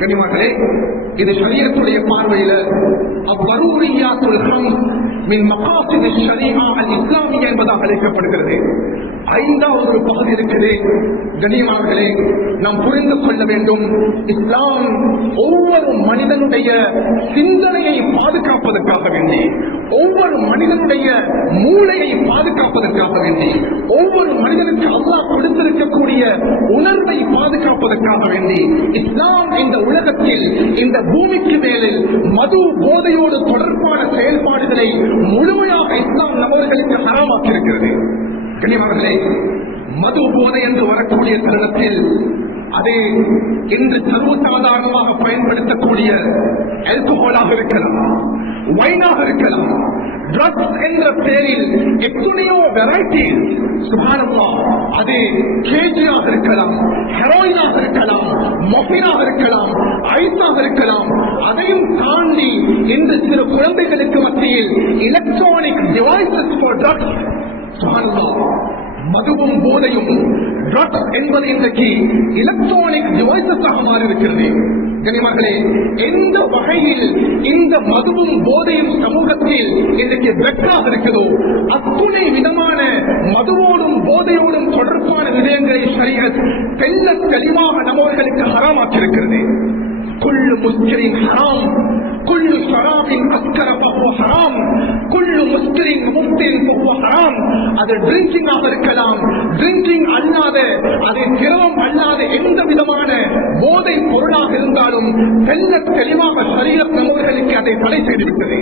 கனிமகளே, இது ஷரியத்துடைய பார்வையில அவ்வரூரியாத்துல் ஹம்ஸ் மின் மகாசித் ஷரீஆ அல் இஸ்லாமியா என்பதாக அழைக்கப்படுகிறது. ஐந்தாவது ஒரு பகுதி இருக்குது. கனியமானவர்களே, நாம் புரிந்து கொள்ள வேண்டும், இஸ்லாம் ஒவ்வொரு மனிதனுடைய சிந்தனையை பாதுகாப்பதற்காக வேண்டி, ஒவ்வொரு மனிதனுடைய மூளையை பாதுகாப்பதற்காக வேண்டி, ஒவ்வொரு மனிதனுக்கு அல்லாஹ் கொடுத்திருக்கக்கூடிய உணர்வை பாதுகாப்பதற்காக வேண்டி இஸ்லாம் இந்த உலகத்தில், இந்த பூமிக்கு மேலில் மது போதையோடு தொடர்பான செயல்பாடுகளை முழுமையாக இஸ்லாம் நம்மவர்களுக்கு ஹராமாக்கியிருக்கிறது. கனிமகளே, மது போதை என்று வரக்கூடிய தருணத்தில் அது இன்று சர்வசாதாரணமாக பயன்படுத்தக்கூடிய ஆல்கஹாலாக இருக்கலாம், வைனாக இருக்கலாம், ட்ரக்ஸ் என்ற பெயரில் எத்தனையோ வெரைட்டி, சுப்ஹானல்லாஹ், அது கேஜியாக இருக்கலாம், ஹெரோயினாக இருக்கலாம், மொஃபினாக இருக்கலாம், ஐஸாக இருக்கலாம். அதையும் தாண்டி இன்று சில குழந்தைகளுக்கு மத்தியில் எலக்ட்ரானிக் டிவைசஸ் ஃபார் ட்ரக்ஸ், மதுவும் போதையும் ட்ரக்ஸ் என்பது இன்றைக்கு எலக்ட்ரானிக் டிவைசஸாக மாறியிருக்கிறது. கனிமகளே, எந்த வகையில் இந்த மதுவும் போதையும் சமூகத்தில் இன்றைக்கு வெற்றாக இருக்கிறதோ அத்துணை விதமான மதுவோடும் போதையோடும் தொடர்பான விடயங்களை ஷரியத் தெல்ல தெளிவாக நம்மவர்களுக்கு ஹராமாக்கியிருக்கிறது. كل مسكر حرام كل شراب أسكر فهو حرام كل مسكر مفتر فهو حرام. அது ட்ரிங்கிங் ஆக இருக்கலாம், ட்ரிங்கிங் அல்லாத, அது திரவம் அல்லாத எந்த விதமான போதை பொருளாக இருந்தாலும் தெல்ல தெளிவாக ஷரியத் நம்மவர்களுக்கு அதை தடை செய்துவிட்டது.